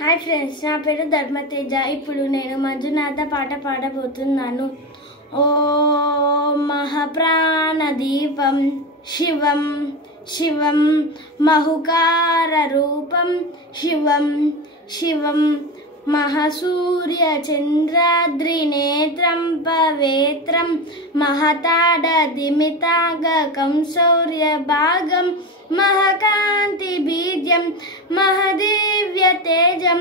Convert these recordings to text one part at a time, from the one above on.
Hi friends, నా పేరు ధర్మతేజ. ఇప్పుడు నేను మంజునాథ పాట పాడబోతున్నాను. ఓ మహాప్రాణదీపం శివం శివం మహుకార రూపం శివం శివం మహాసూర్య చంద్రాద్రినేత్రం పవేత్రం మహతాడదిమితాగకం శౌర్యభాగం మహాకాంతి బీజం మహదివ్య తేజం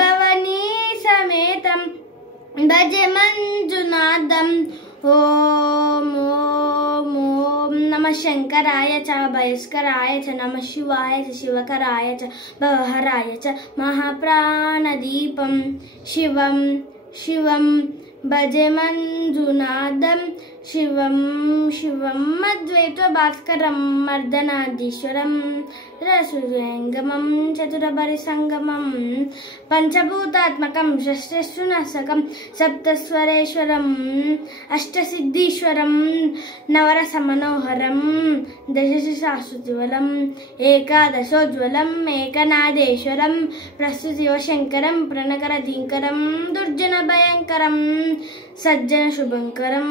భవనీ సమేతం భజ మంజునాథం. ఓం ఓం ఓం నమ శంకరాయ చ భయస్కరాయ చ నమ శివాయ చ శివకరాయ చ భవహరాయ చ మహాప్రాణదీపం శివం శివం భజ మంజునాథం. శివం శివం అద్వైత భాస్కరం మర్దనాదీశ్వరం రసుజంగమం చతురభరి సంగమం పంచభూతాత్మకం షష్ఠేశ్వరసకం సప్తస్వరేశ్వరం అష్టసిద్ధీశ్వరం నవరస మనోహరం దశశాశ్వతివలం ఏకాదశోజ్వలం ఏకనాదేశ్వరం ప్రస్తుతివశంకరం ప్రణకరధీంకరం దుర్జన భయంకరం సజ్జన శుభంకరం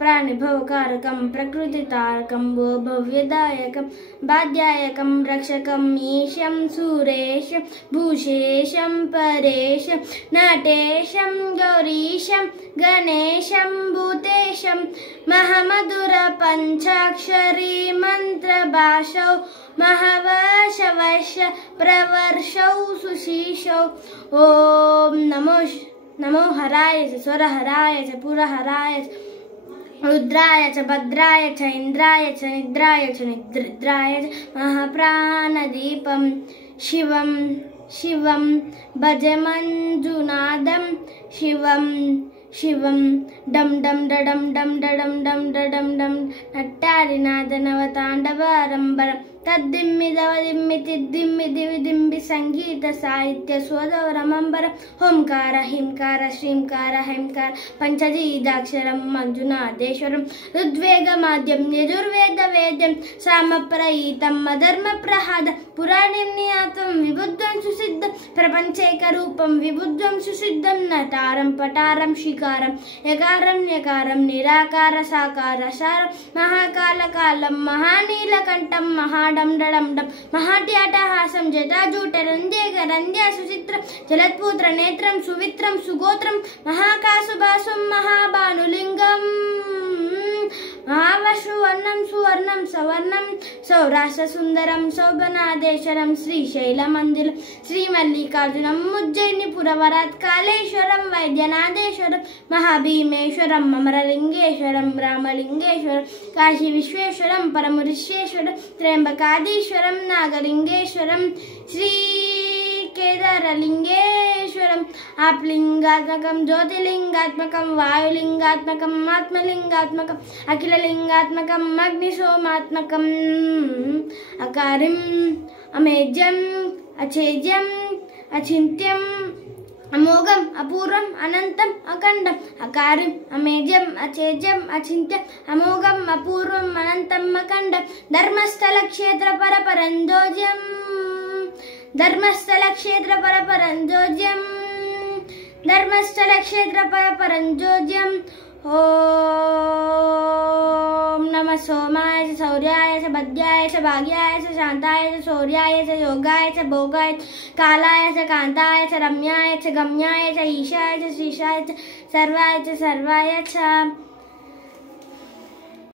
ప్రాణిభవకారకం ప్రకృతి తారకం భవ్యదాయకం బాధ్యాయకం రక్షకం ఈశం సురేశం భూషేశం పరేశం నటేశం గౌరీశం గణేశం భూతేశం మహామధుర పంచాక్షరీ మంత్రభాషౌ మహావశవశ ప్రవర్షౌ సుశీషౌ. ఓం నమో హరాయ చ స్వరహరాయ చ పురహరాయ చ రుద్రాయ చ భద్రాయ చ ఇంద్రాయ చ నిద్రాయ చ నిద్రాయ చ మహాప్రాణదీపం శివం శివం భజ మంజునాథం. శివం శివం డం డం డడం డం డడం డం డడం డం నట్టారినాథ నవతాండవారంబరం తద్దిమ్మిదవదిమ్మి తిద్దిమ్మి దివి దింబి సంగీత సాహిత్య సోదవరమంబరం ఓంకార హింకార శ్రీంకార హైంకార పంచజీదాక్షరం మంజునాథేశ్వరం ఋగ్వేగమాద్యం యజుర్వేద వేద్యం సామప్రయీతం అధర్మ ప్రహాద పురాణిం నియాతం విబుద్ధం సుసిద్ధం ప్రపంచైక రూపం విబుద్ధం సుసిద్ధం నటారం పటారం శికారం యకారం యకారం నిరాకార సాకార సారం మహాకాలకాలం మహానీలకంఠం మహాడం డడం డం మహాట్యాటహాసం జటాజూటరంధ్యేకరంధ్యా సుచిత్రం జలత్పూత్ర నేత్రం సువిత్రం సుగోత్రం మహాకాసుభాసం మహాభానులింగం మహావశువర్ణం సువర్ణం సవర్ణం సౌరాష్ట్ర సుందరం శోభనాదేశ్వరం శ్రీశైలమందిరం శ్రీమల్లికార్జునం ఉజ్జయిని పురవరాత్ కాళేశ్వరం వైద్యనాథేశ్వరం మహాభీమేశ్వరం అమరలింగేశ్వరం రామలింగేశ్వరం కాశీ విశ్వేశ్వరం పరమరిశ్వేశ్వరం త్ర్యంబకాదీశ్వరం నాగలింగేశ్వరం శ్రీ కేదారలింగేశ్వరం ఆప్లింగాత్మకం జ్యోతిలింగాత్మకం వాయులింగాత్మకం ఆత్మలింగాత్మకం అఖిలలింగాత్మకం అగ్నిసోమాత్మకం అకారిం అమేజ్యం అచేజ్యం అచింత్యం అమోఘం అపూర్వం అనంతం అఖండం అకారిం అమేజ్యం అచేజ్యం అచింత్యం అమోఘం అపూర్వం అనంతం అఖండం ధర్మస్థల క్షేత్ర పరపరంజోజ్యం ధర్మస్థల క్షేత్ర పరపరంజోజ్యం ధర్మస్థల క్షేత్ర పరపరంజోజ్యం. ఓం నమ సోమాయ చ శౌర్యాయ చ భద్యాయ చ భాగ్యాయ చ శాంతాయ చ శౌర్యాయ చ యోగాయ చ భోగాయ చ కాలాయ చ కాంతాయ చ రమ్యాయ చ గమ్యాయ చ ఈశాయ చ శ్రీశాయ చ సర్వాయ చ